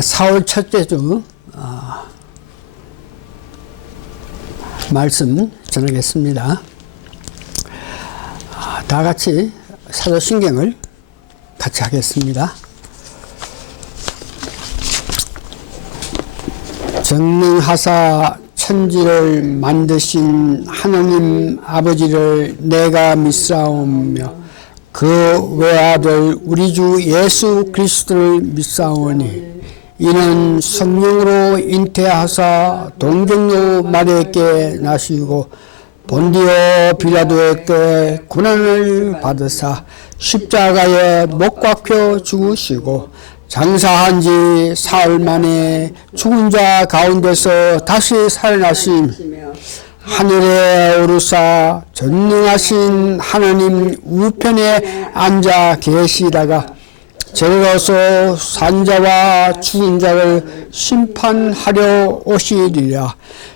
4월 첫째 주 말씀 전하겠습니다. 다 같이 사도신경을 같이 하겠습니다. 전능하사 천지를 만드신 하나님 아버지를 내가 믿사오며 그 외아들 우리 주 예수 그리스도를 믿사오니 이는 성령으로 잉태하사 동정녀 마리아에게 나시고 본디오 빌라도에게 고난을 받으사 십자가에 못 박혀 죽으시고 장사한 지 사흘 만에 죽은 자 가운데서 다시 살아나심 하늘에 오르사 전능하신 하나님 우편에 앉아 계시다가 저로서 산자와 죽은 자를 심판하려 오시리라.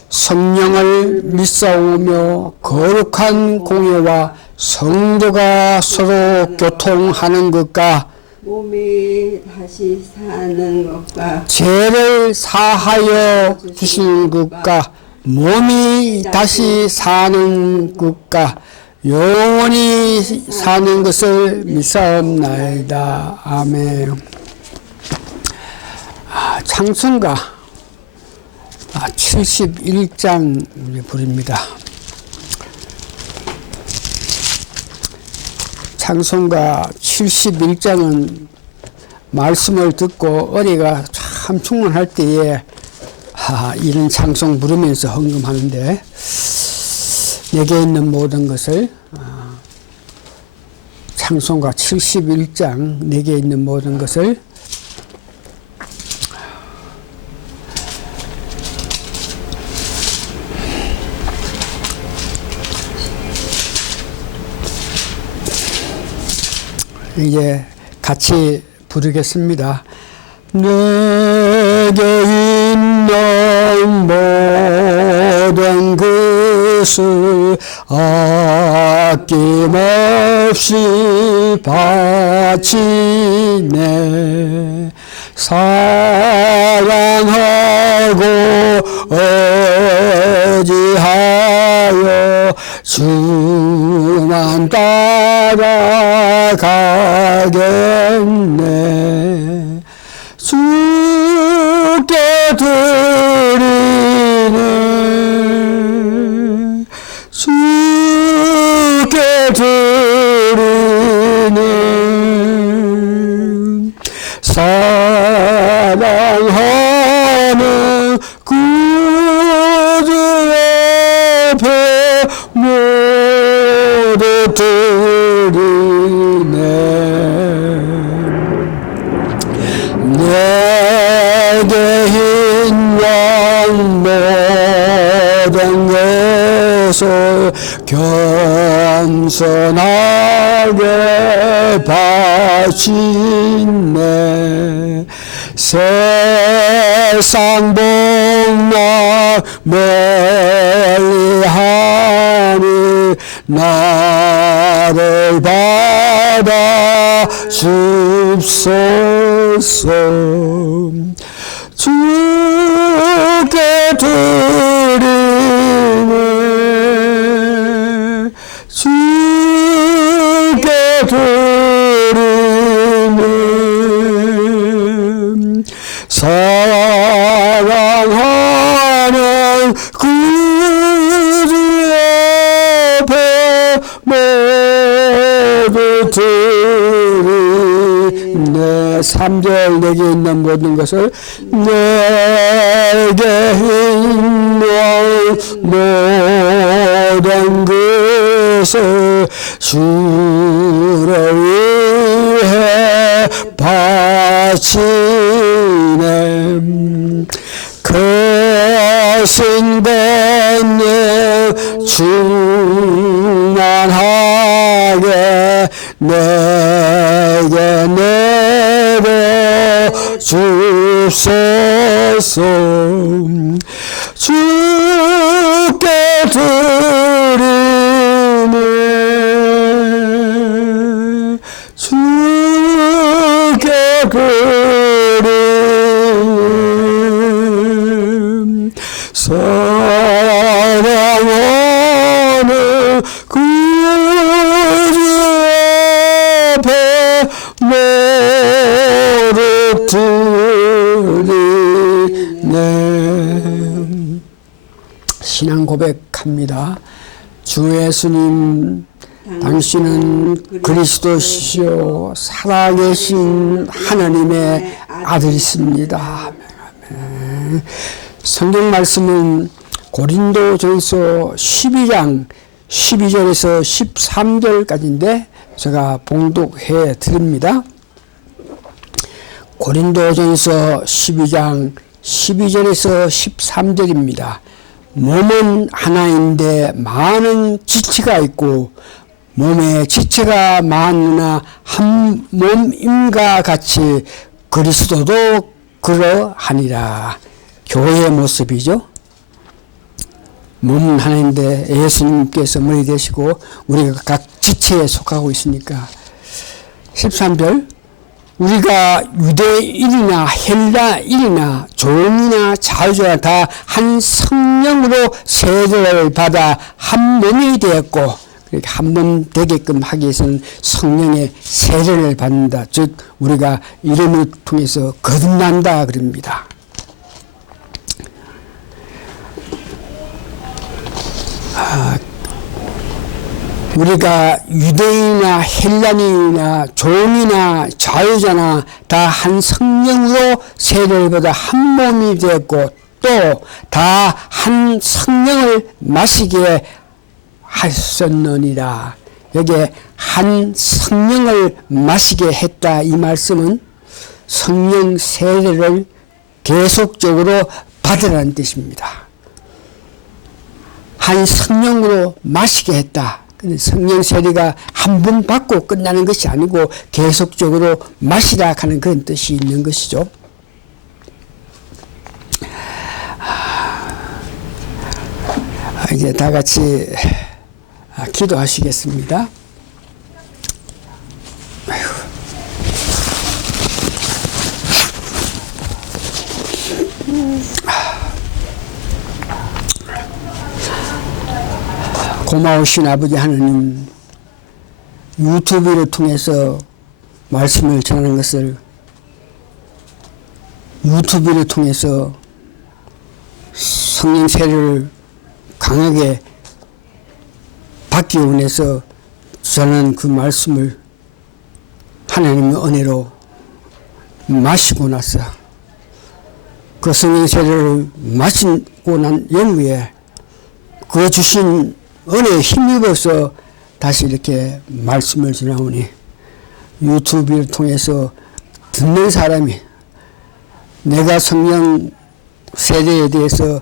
성령을 믿사오며 거룩한 공예와 성도가 서로 교통하는 것과 몸이 다시 사는 것과 죄를 사하여 주시는 것과 몸이 다시 사는 것과 영원히 사는 것을 믿사옵나이다. 아멘. 창세가 71장 우리 부릅니다. 창세가 71장은 말씀을 듣고 어리가 참 충만할 때에 이런 창송 부르면서 헌금하는데 내게 있는 모든 것을 창송가 71장 내게 있는 모든 것을 이제 같이 부르겠습니다. 내게 있는 모든 것을 아낌없이 바치네. 사랑하고 의지하여 주만 따라가겠네. 주께 드리네. 주께 드리네. 사랑하는 구주 앞에 모두 드리네. 내게 있는 모든 것을 겸손하게 바치네. 세상 복락 멀리하니 나를 받아 줍소서. 주께 드리네. 주께 드리네. 사랑하는 구주 앞에 모두 드리네. 3절 내게 있는 모든 것을 내게 있는 모든 것을 주를 위해 바치네. 거신 권능 충만하게 내게 내려 주소서. 주께 드리네. 주께 드리네. 신앙 고백합니다. 주 예수님, 당신은 그리스도시요 살아계신 하나님의 아들이십니다. 아멘. 성경 말씀은 고린도전서 12장 12절에서 13절까지인데 제가 봉독해 드립니다. 고린도전서 12장 12절에서 13절입니다. 몸은 하나인데 많은 지체가 있고 몸에 지체가 많으나 한 몸임과 같이 그리스도도 그러하니라. 교회의 모습이죠. 몸은 하나인데 예수님께서 머리 되시고 우리가 각 지체에 속하고 있으니까. 13절, 우리가 유대인이나 헬라인이나 종이나 자유자나 다 한 성령으로 세례를 받아 한 몸이 되었고, 한 몸 되게끔 하기 위해서는 성령의 세례를 받는다. 즉 우리가 이름을 통해서 거듭난다 그럽니다. 우리가 유대인이나 헬라인이나 종이나 자유자나 다 한 성령으로 세례를 받아 한 몸이 되었고 또 다 한 성령을 마시게 하셨느니라. 여기에 한 성령을 마시게 했다. 이 말씀은 성령 세례를 계속적으로 받으라는 뜻입니다. 한 성령으로 마시게 했다. 근데 성령 세례가 한 번 받고 끝나는 것이 아니고 계속적으로 마시라 하는 그런 뜻이 있는 것이죠. 이제 다 같이 기도하시겠습니다. 고마우신 아버지 하나님, 유튜브를 통해서 말씀을 전하는 것을 유튜브를 통해서 성령 세례를 강하게 받기 원해서 저는 그 말씀을 하나님의 은혜로 마시고 나서 그 성령 세례를 마시고 난 연후에 그 주신 은혜에 힘입어서 다시 이렇게 말씀을 전하오니 유튜브를 통해서 듣는 사람이 내가 성령 세례에 대해서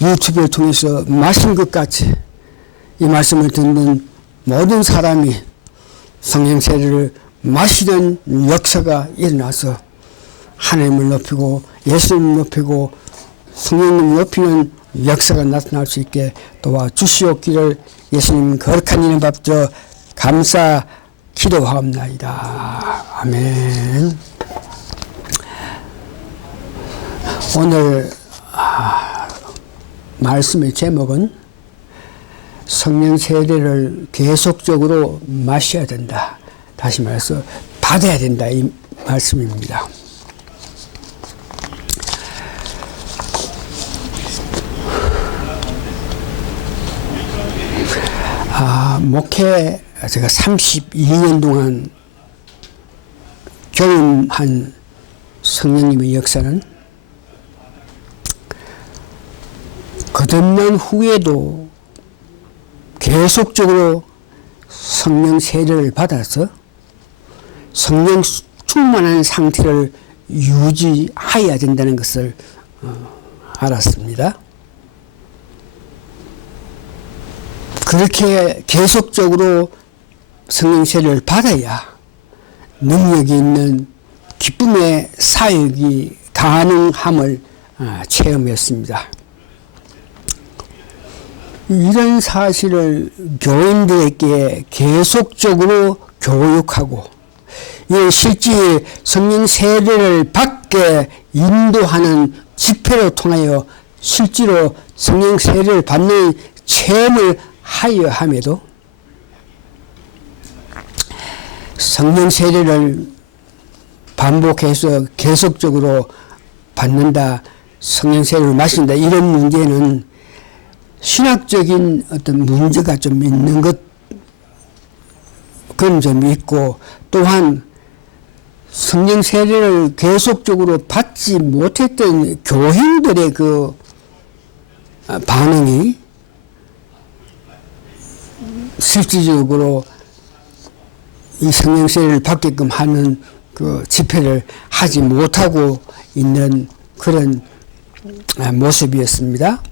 유튜브를 통해서 마신 것 같이 이 말씀을 듣는 모든 사람이 성령 세례를 마시는 역사가 일어나서 하나님을 높이고 예수님을 높이고 성령님을 높이는 역사가 나타날 수 있게 도와주시옵기를 예수님 거룩한 이름 받들어 감사 기도하옵나이다. 아멘. 오늘 말씀의 제목은 성령 세례를 계속적으로 마셔야 된다. 다시 말해서 받아야 된다. 이 말씀입니다. 목회 제가 32년 동안 경험한 성령님의 역사는 거듭난 후에도 계속적으로 성령 세례를 받아서 성령 충만한 상태를 유지해야 된다는 것을 알았습니다. 그렇게 계속적으로 성령 세례를 받아야 능력이 있는 기쁨의 사역이 가능함을 체험했습니다. 이런 사실을 교인들에게 계속적으로 교육하고 실제 성령 세례를 받게 인도하는 집회를 통하여 실제로 성령 세례를 받는 체험을 하여 함에도 성령 세례를 반복해서 계속적으로 받는다, 성령 세례를 마신다, 이런 문제는 신학적인 어떤 문제가 좀 있는 것, 그런 점이 있고, 또한 성령 세례를 계속적으로 받지 못했던 교인들의 그 반응이 실질적으로 이 성령 세례를 받게끔 하는 그 집회를 하지 못하고 있는 그런 모습이었습니다.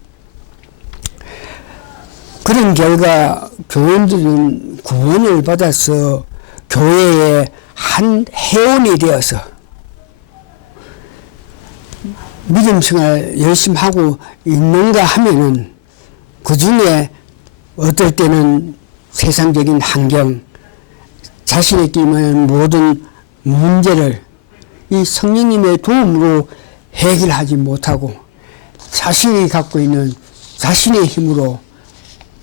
그런 결과 교인들은 구원을 받아서 교회의 한 회원이 되어서 믿음 생활 열심히 하고 있는가 하면은 그 중에 어떨 때는 세상적인 환경, 자신에게 있는 모든 문제를 이 성령님의 도움으로 해결하지 못하고 자신이 갖고 있는 자신의 힘으로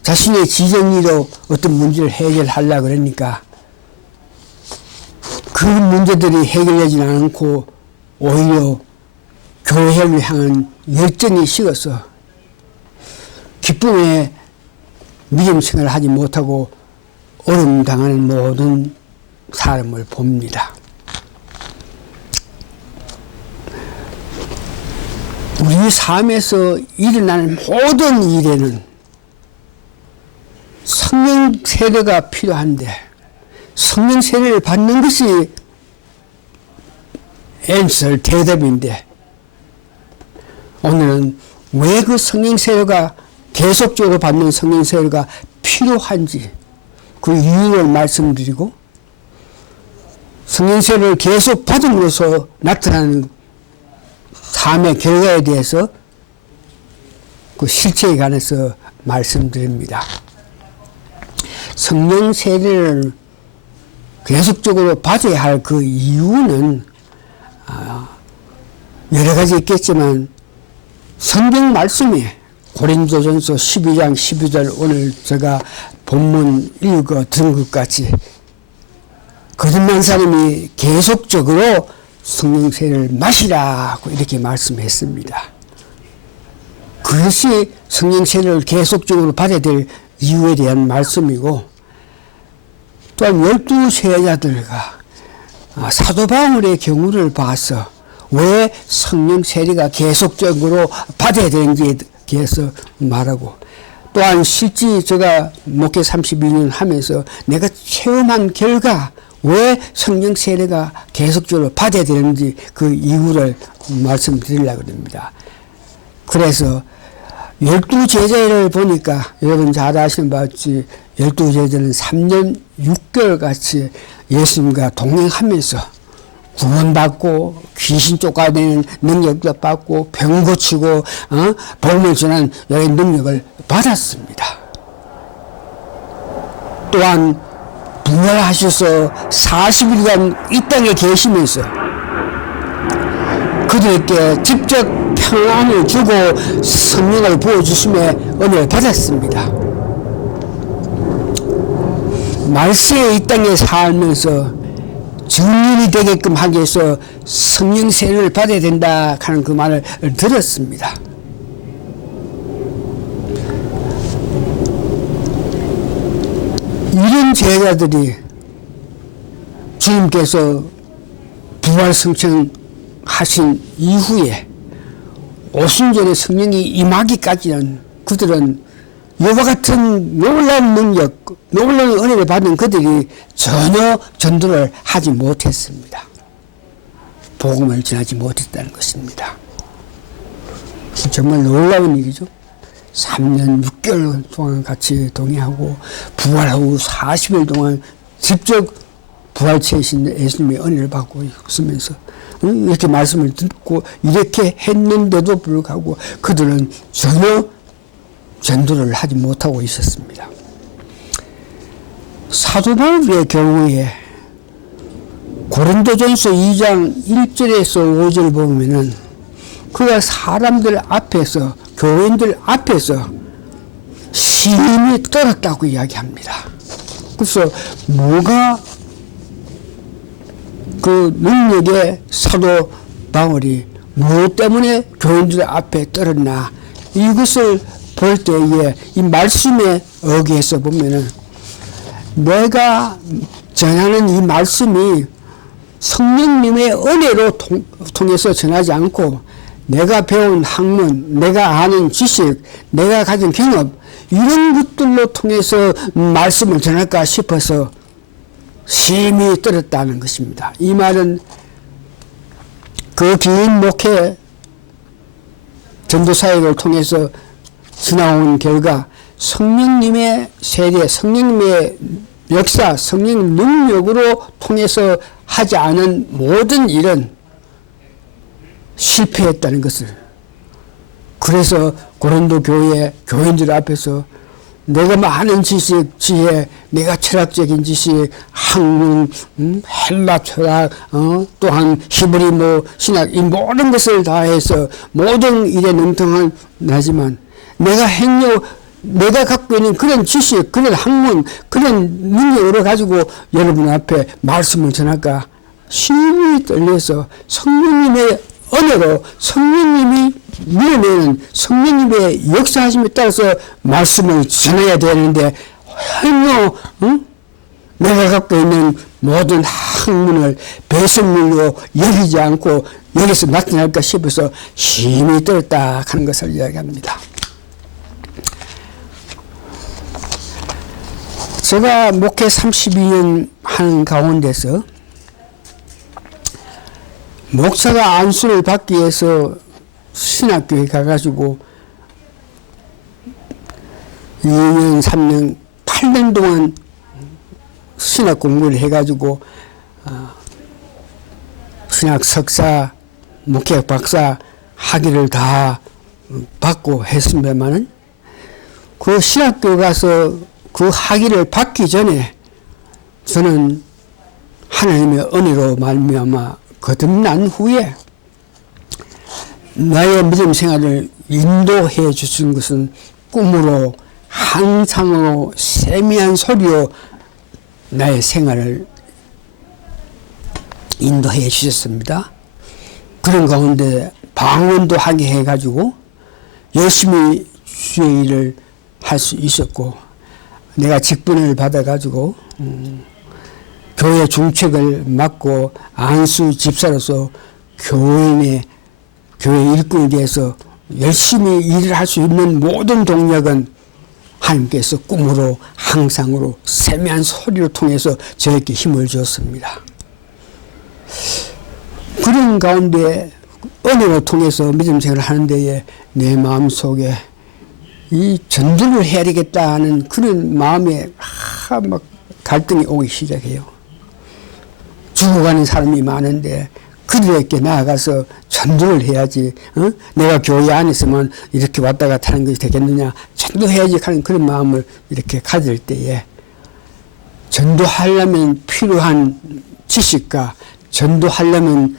자신의 지정의로 어떤 문제를 해결하려고 그러니까 그 문제들이 해결되지 않고 오히려 교회를 향한 열정이 식어서 기쁨의 믿음 생활을 하지 못하고 어려움 당하는 모든 사람을 봅니다. 우리 삶에서 일어나는 모든 일에는 성령 세례가 필요한데 성령 세례를 받는 것이 대답인데 오늘은 왜 그 성령 세례가 계속적으로 받는 성령 세례가 필요한지 그 이유를 말씀드리고 성령 세례를 계속 받음으로써 나타나는 삶의 결과에 대해서 그 실체에 관해서 말씀드립니다. 성령 세례를 계속적으로 받아야 할 그 이유는 여러 가지 있겠지만 성경 말씀이 고린도전서 12장 12절 오늘 제가 본문 읽어 들은 것 같이 거듭난 사람이 계속적으로 성령 세례를 마시라고 이렇게 말씀했습니다. 그것이 성령 세례를 계속적으로 받아야 될 이유에 대한 말씀이고 또한 12세자들과 사도 바울의 경우를 봐서 왜 성령 세례가 계속적으로 받아야 되는지에 대해서 말하고 또한 실제 제가 목회 32년 하면서 내가 체험한 결과 왜 성령 세례가 계속적으로 받아야 되는지 그 이유를 말씀드리려고 합니다. 그래서 12제자를 보니까 여러분 잘 아시는 바와 같이 12제자는 3년 6개월 같이 예수님과 동행하면서 구원받고 귀신 쫓아내는 능력도 받고 병 고치고 복음을 전하는 여러 능력을 받았습니다. 또한 부활하셔서 40일간 이 땅에 계시면서 그들에게 직접 평안을 주고 성령을 부어주심에 은혜를 받았습니다. 말세에 이 땅에 살면서 증인이 되게끔 하기 위해서 성령 세례를 받아야 된다 하는 그 말을 들었습니다. 이런 제자들이 주님께서 부활 승천하신 이후에 오순절에 성령이 임하기까지는 그들은 이와 같은 놀라운 능력, 놀라운 은혜를 받은 그들이 전혀 전도를 하지 못했습니다. 복음을 전하지 못했다는 것입니다. 정말 놀라운 일이죠. 3년 6개월 동안 같이 동행하고 부활하고 40일 동안 직접 부활체이신 예수님의 은혜를 받고 있으면서 이렇게 말씀을 듣고 이렇게 했는데도 불구하고 그들은 전혀 전도를 하지 못하고 있었습니다. 사도 바울의 경우에 고린도전서 2장 1절에서 5절 보면은 그가 사람들 앞에서 교인들 앞에서 심히 떨었다고 이야기합니다. 그래서 뭐가 그 능력의 사도 바울이 무엇 때문에 교인들 앞에 떨었나 이것을 볼 때에 이 말씀에 의해서 보면은 내가 전하는 이 말씀이 성령님의 은혜로 통해서 전하지 않고 내가 배운 학문, 내가 아는 지식, 내가 가진 경험 이런 것들로 통해서 말씀을 전할까 싶어서 심히 떨었다는 것입니다. 이 말은 그 긴 목회 전도사역을 통해서 지나온 결과 성령님의 세례, 성령님의 역사, 성령 능력으로 통해서 하지 않은 모든 일은 실패했다는 것을. 그래서 고린도 교회 교인들 앞에서 내가 많은 지식, 지혜, 내가 철학적인 지식, 학문, 헬라 철학, 또한 히브리 신학 이 모든 것을 다해서 모든 일에 능통한 나지만 내가 내가 갖고 있는 그런 지식, 그런 학문, 그런 능력으로 가지고 여러분 앞에 말씀을 전할까 심히 떨려서 성령님의 은혜로 성령님이 밀어내는 성령님의 역사하심에 따라서 말씀을 전해야 되는데 헐며 내가 갖고 있는 모든 학문을 배설물로 여기지 않고 여기서 나타날까 싶어서 심히 떨었다 하는 것을 이야기합니다. 제가 목회 32년 하는 가운데서 목사가 안수를 받기 위해서 신학교에 가가지고 2년, 3년, 8년 동안 신학 공부를 해가지고 신학 석사, 목회학 박사 학위를 다 받고 했습니다만은 그 신학교 가서 그 학위를 받기 전에 저는 하나님의 은혜로 말미암아 거듭난 후에 나의 믿음 생활을 인도해 주신 것은 꿈으로 항상으로 세미한 소리로 나의 생활을 인도해 주셨습니다. 그런 가운데 방언도 하게 해가지고 열심히 주의 일을 할 수 있었고 내가 직분을 받아가지고 교회 중책을 맡고 안수 집사로서 교회 일꾼에 대해서 열심히 일을 할 수 있는 모든 동력은 하나님께서 꿈으로 항상으로 세미한 소리를 통해서 저에게 힘을 주었습니다. 그런 가운데 은혜로 통해서 믿음 생활을 하는 데에 내 마음속에 이 전도를 해야 되겠다 하는 그런 마음에 막 갈등이 오기 시작해요. 죽어가는 사람이 많은데 그들에게 나아가서 전도를 해야지. 내가 교회 안에서만 이렇게 왔다 갔다 하는 것이 되겠느냐. 전도해야지 하는 그런 마음을 이렇게 가질 때에 전도하려면 필요한 지식과 전도하려면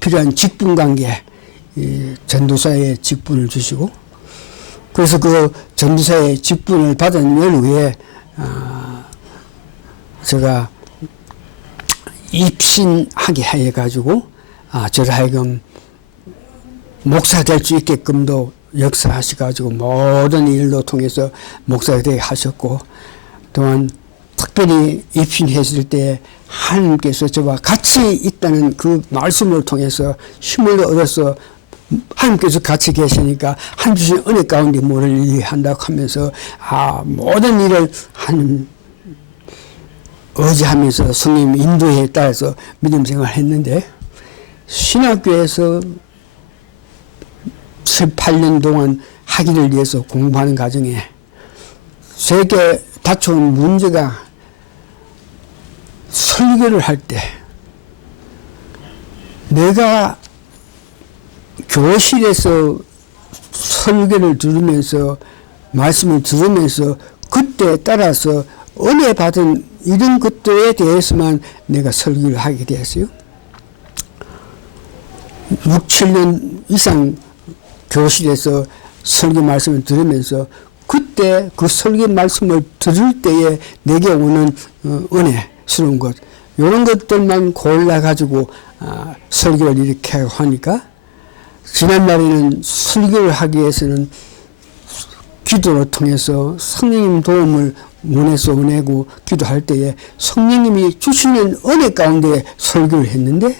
필요한 직분관계, 전도사의 직분을 주시고 그래서 그 전도사의 직분을 받은 후에 제가 입신하게 해가지고 저를 하여금 목사 될 수 있게끔도 역사하셔가지고 모든 일로 통해서 목사가 되게 하셨고 또한 특별히 입신했을 때 하나님께서 저와 같이 있다는 그 말씀을 통해서 힘을 얻어서 하나님께서 같이 계시니까 하나님 주신 은혜 가운데 뭐를 이해한다고 하면서 모든 일을 하나님 의지하면서 성령 인도에 따라서 믿음 생활을 했는데 신학교에서 18년 동안 학위를 위해서 공부하는 과정에 제게 닥쳐온 문제가 설교를 할 때 내가 교실에서 설교를 들으면서 말씀을 들으면서 그때 따라서 은혜 받은 이런 것들에 대해서만 내가 설교를 하게 되었어요. 6, 7년 이상 교실에서 설교 말씀을 들으면서 그때 그 설교 말씀을 들을 때에 내게 오는 은혜스러운 것 이런 것들만 골라가지고 설교를 이렇게 하니까 지난날에는 설교를 하기 위해서는 기도를 통해서 성령님 도움을 원해고 기도할 때에 성령님이 주시는 은혜 가운데 설교를 했는데,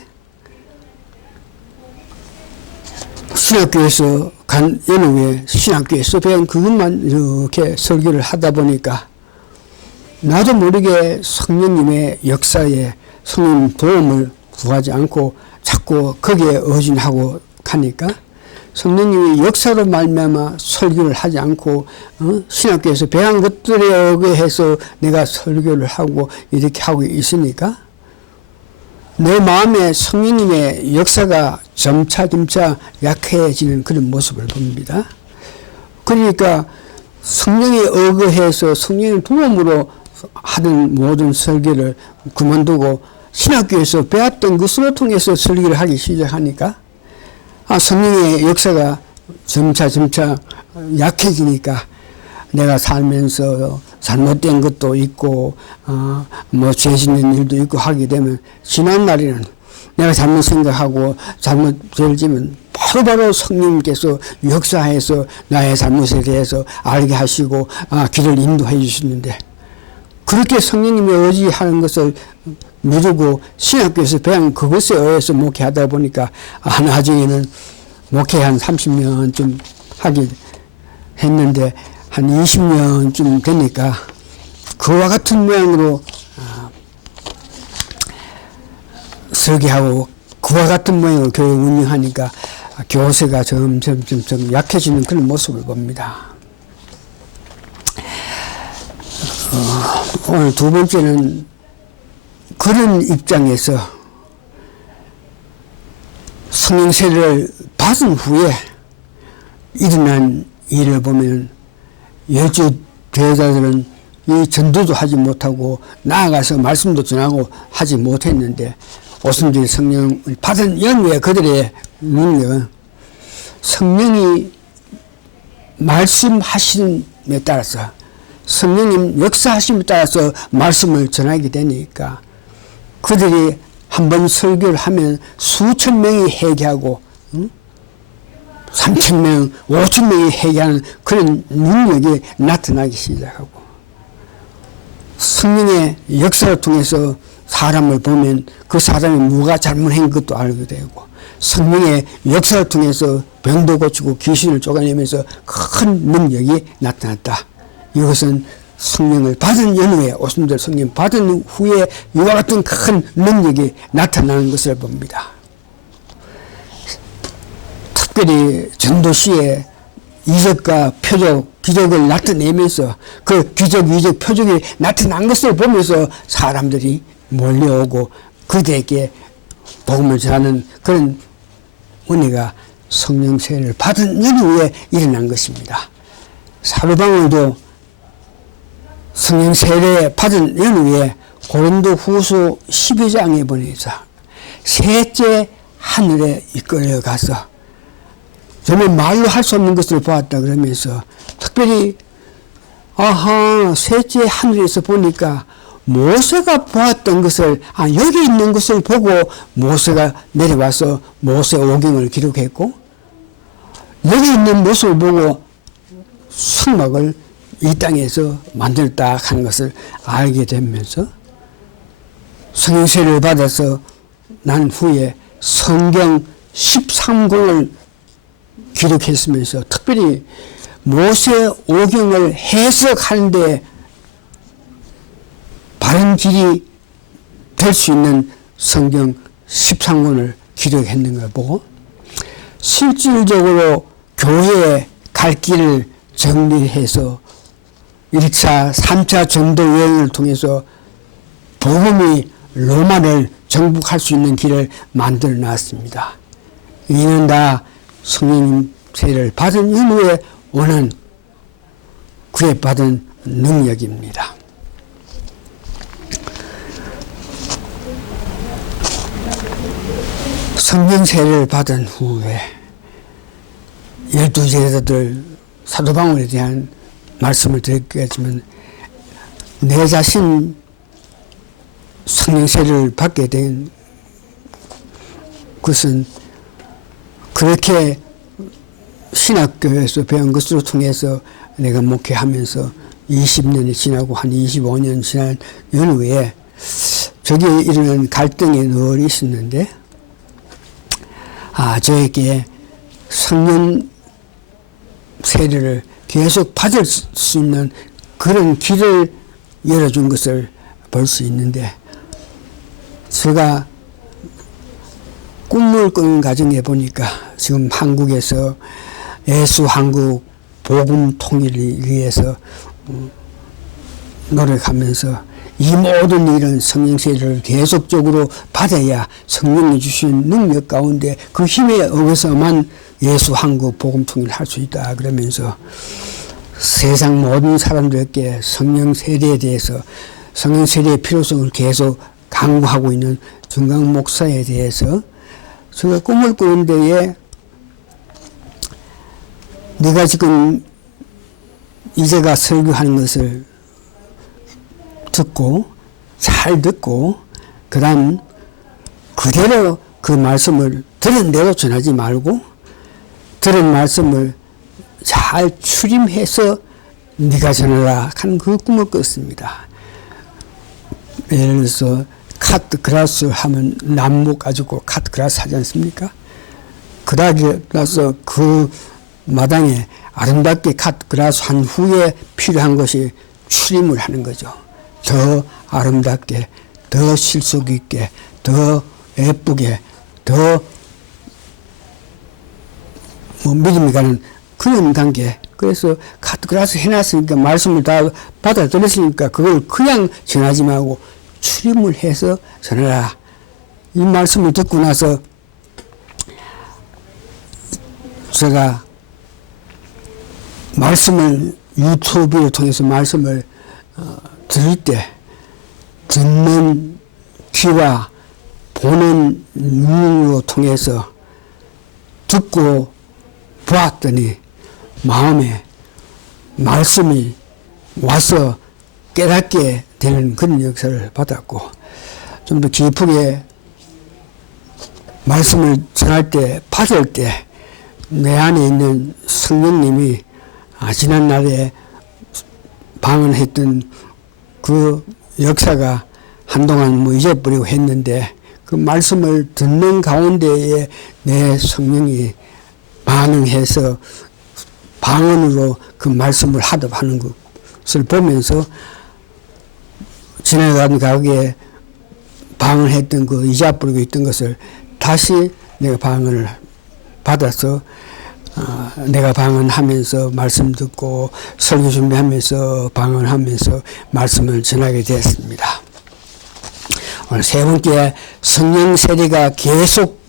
신학교에서 간 연후에 신학교에서 배운 그것만 이렇게 설교를 하다 보니까 나도 모르게 성령님의 역사에 성령 도움을 구하지 않고 자꾸 거기에 의존하고 가니까 성령님이 역사로 말미암아 설교를 하지 않고 신학교에서 배운 것들에 의해서 내가 설교를 하고 이렇게 하고 있으니까 내 마음에 성령님의 역사가 점차 약해지는 그런 모습을 봅니다. 그러니까 성령에 의거해서 성령의 도움으로 하던 모든 설교를 그만두고 신학교에서 배웠던 것으로 통해서 설교를 하기 시작하니까 성령의 역사가 점차 약해지니까 내가 살면서 잘못된 것도 있고 뭐 죄 짓는 일도 있고 하게 되면 지난 날에는 내가 잘못 생각하고 잘못 죄를 지면 바로바로 성령님께서 역사해서 나의 잘못에 대해서 알게 하시고 길을 인도해 주시는데, 그렇게 성령님이 의지하는 것을 미루고 신학교에서 배운 그것에 의해서 목회하다 보니까 나중에는 목회 한 30년쯤 하게 했는데 한 20년쯤 되니까 그와 같은 모양으로 설계하고 그와 같은 모양으로 교회 운영하니까 교세가 점점 약해지는 그런 모습을 봅니다. 오늘 두 번째는 그런 입장에서 성령 세례를 받은 후에 일어난 일을 보면 열주 대자들은 이 전도도 하지 못하고 나아가서 말씀도 전하고 하지 못했는데 오순절 성령을 받은 연후에 그들의 능력은 성령이 말씀하심에 따라서 성령님 역사하심에 따라서 말씀을 전하게 되니까 그들이 한번 설교를 하면 수천 명이 회개하고 3,000명, 5,000명이 회개하는 그런 능력이 나타나기 시작하고, 성령의 역사를 통해서 사람을 보면 그 사람이 뭐가 잘못한 것도 알게 되고, 성령의 역사를 통해서 병도 고치고 귀신을 쫓아내면서 큰 능력이 나타났다. 이것은 성령을 받은 연후에, 오순절 성령 받은 후에 이와 같은 큰 능력이 나타나는 것을 봅니다. 특별히 전도시에 이적과 표적, 기적을 나타내면서 그 기적, 이적, 표적이 나타난 것을 보면서 사람들이 몰려오고 그들에게 복음을 전하는 그런 은혜가 성령 세례를 받은 연후에 일어난 것입니다. 사도바울도 성령 세례 받은 연후에 고린도 후서 12장에 보내서 셋째 하늘에 이끌려가서 정말 말로 할 수 없는 것을 보았다 그러면서 특별히 셋째 하늘에서 보니까 모세가 보았던 것을 여기 있는 것을 보고 모세가 내려와서 모세 오경을 기록했고, 여기 있는 모습을 보고 성막을 이 땅에서 만들었다 하는 것을 알게 되면서 성령세를 받아서 난 후에 성경 13권을 기록했으면서 특별히 모세 오경을 해석하는데 바른 길이 될 수 있는 성경 13권을 기록했는 걸 보고 실질적으로 교회에 갈 길을 정리해서 1차, 3차 전도 여행을 통해서 복음이 로마를 정복할 수 있는 길을 만들어 놨습니다. 이는 다 성령 세례를 받은 이후에 오는 구애받은 능력입니다. 성령 세례를 받은 후에 12제자들 사도바울에 대한 말씀을 드렸겠지만 내 자신 성령 세례를 받게 된 것은 그렇게 신학교에서 배운 것으로 통해서 내가 목회하면서 20년이 지나고 한 25년 지난 연후에 저기에 이르는 갈등이 늘 있었는데, 저에게 성령 세례를 계속 받을 수 있는 그런 길을 열어준 것을 볼 수 있는데, 제가 꿈을 꾸는 과정에 보니까 지금 한국에서 예수 한국 복음 통일을 위해서 노력하면서 이 모든 일은 성령 세례를 계속적으로 받아야 성령이 주신 능력 가운데 그 힘에 의해서만 예수 한국 복음 통일을 할 수 있다 그러면서 세상 모든 사람들에게 성령 세례에 대해서 성령 세례의 필요성을 계속 강구하고 있는 정강 목사에 대해서 제가 꿈을 꾸는 데에 네가 지금 이제가 설교하는 것을 듣고 잘 듣고 그 다음 그대로 그 말씀을 들은 대로 전하지 말고 들은 말씀을 잘 추림해서 네가 전하라 하는 그 꿈을 꿨습니다. 예를 들어서 카트 그라스 하면 나무 가지고 카트 그라스 하지 않습니까? 그러고서 그 마당에 아름답게 카트 그라스 한 후에 필요한 것이 추림을 하는 거죠. 더 아름답게, 더 실속 있게, 더 예쁘게, 더 믿음이 가는 그런 관계. 그래서 카트 그라스 해놨으니까 말씀을 다 받아들였으니까 그걸 그냥 전하지 말고 추림을 해서 전하라. 이 말씀을 듣고 나서 제가 말씀을 유튜브를 통해서 말씀을 들을 때 듣는 귀와 보는 눈으로 통해서 듣고 보았더니 마음에 말씀이 와서 깨닫게 되는 그런 역사를 받았고 좀 더 깊게 말씀을 전할 때 받을 때 내 안에 있는 성령님이 지난날에 방언했던 그 역사가 한동안 잊어버리고 했는데 그 말씀을 듣는 가운데에 내 성령이 반응해서 방언으로 그 말씀을 하답하는 것을 보면서 지나가는 가게 방언했던 그 잊어버리고 있던 것을 다시 내가 방언을 받아서 내가 방언하면서 말씀 듣고 설교 준비하면서 방언하면서 말씀을 전하게 되었습니다. 오늘 세 번째 성령 세례가 계속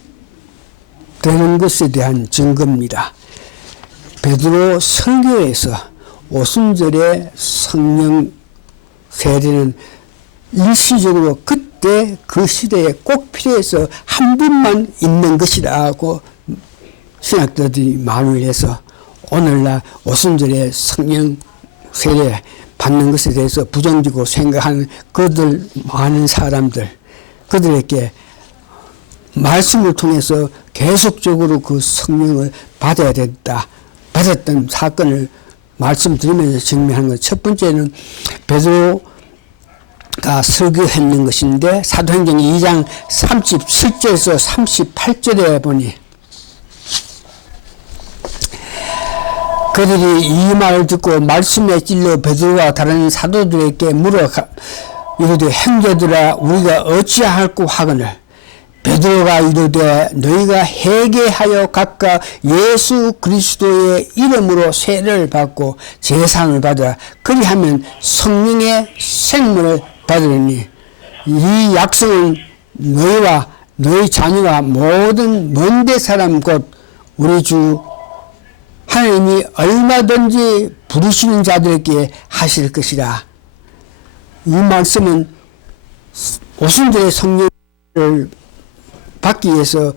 되는 것에 대한 증거입니다. 베드로 설교에서 오순절의 성령 세례는 일시적으로 그때 그 시대에 꼭 필요해서 한 분만 있는 것이라고 신학자들이 말을 해서 오늘날 오순절에 성령 세례 받는 것에 대해서 부정적으로 생각하는 그들 많은 사람들 그들에게 말씀을 통해서 계속적으로 그 성령을 받아야 된다. 받았던 사건을 말씀드리면서 증명하는 것. 첫 번째는 베드로가 설교했는 것인데 사도행전 2장 37절에서 38절에 보니 그들이 이 말을 듣고 말씀에 찔러 베드로와 다른 사도들에게 물어 이르되 형제들아 우리가 어찌할꼬 하거늘 베드로가 이르되 너희가 회개하여 각각 예수 그리스도의 이름으로 세례를 받고 제사를 받아 그리하면 성령의 생명을 받으리니 이 약속은 너희와 너희 자녀와 모든 먼데 사람 곧 우리 주 하나님이 얼마든지 부르시는 자들에게 하실 것이라. 이 말씀은 오순절의 성령을 받기 위해서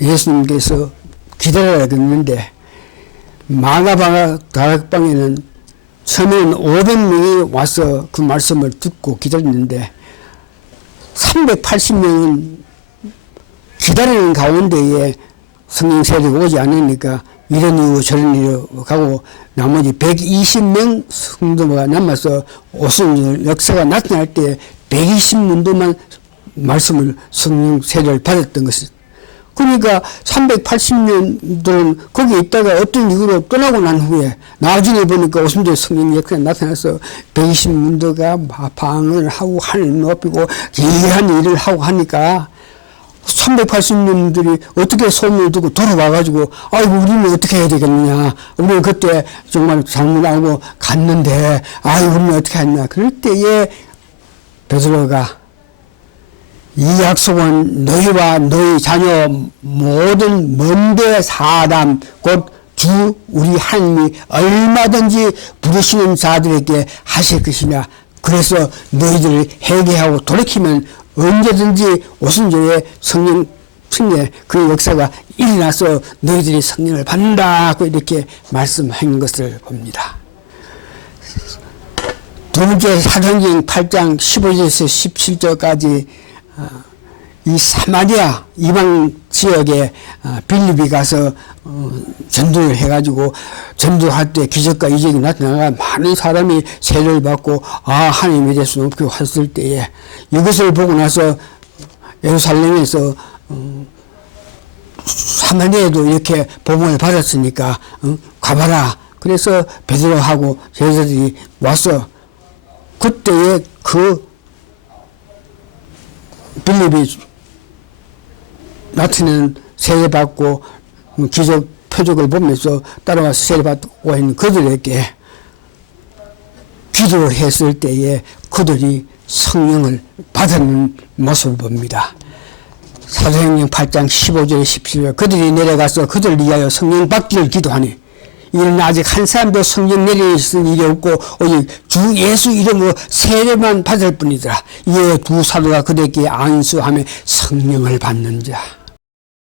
예수님께서 기다려야 했는데 마가바 다락방에는 처음에는 500명이 와서 그 말씀을 듣고 기다렸는데 380명은 기다리는 가운데에 성령 세례가 오지 않으니까 이런 이유 저런 이유 가고 나머지 120명 성도가 남아서 오순절 역사가 나타날 때 120문도만 말씀을 성령 세례를 받았던 것이. 그러니까 380년들은 거기에 있다가 어떤 이유로 떠나고 난 후에 나중에 보니까 오순절 성령 역사가 나타나서 120문도가 방언을 하고 하늘 높이고 기이한 일을 하고 하니까 380년들이 어떻게 소문을 듣고 돌아와가지고 아이고 우리는 어떻게 해야 되겠느냐, 우리는 그때 정말 잘못하고 갔는데 아이고 우리는 어떻게 했냐. 그럴 때에 베드로가 이 약속은 너희와 너희 자녀 모든 먼데 사람 곧 주 우리 하나님이 얼마든지 부르시는 자들에게 하실 것이냐. 그래서 너희들을 회개하고 돌이키면 언제든지 오순절에 성령 승례 그 역사가 일어나서 너희들이 성령을 받는다고 이렇게 말씀한 것을 봅니다. 두 번째 사도행전 8장 15절에서 17절까지 이 사마리아 이방 지역에 빌립이 가서 전도를 해가지고 전도할 때 기적과 이적이 나타나가 많은 사람이 세례를 받고 하나님에 대해서 높이고 했을 때에 이것을 보고 나서 예루살렘에서 사마리아에도 이렇게 복음을 받았으니까 가봐라. 그래서 베드로하고 제자들이 와서 그때에 그 빌립이 나타낸 세례받고 기적 표적을 보면서 따라와서 세례받고 있는 그들에게 기도를 했을 때에 그들이 성령을 받는 모습을 봅니다. 사도행전 8장 15절에 17절 그들이 내려가서 그들을 위하여 성령 받기를 기도하니 이는 아직 한 사람도 성령 내리는 일이 없고 오직 주 예수 이름으로 세례만 받을 뿐이더라. 이에 두 사도가 그들에게 안수하며 성령을 받는 자.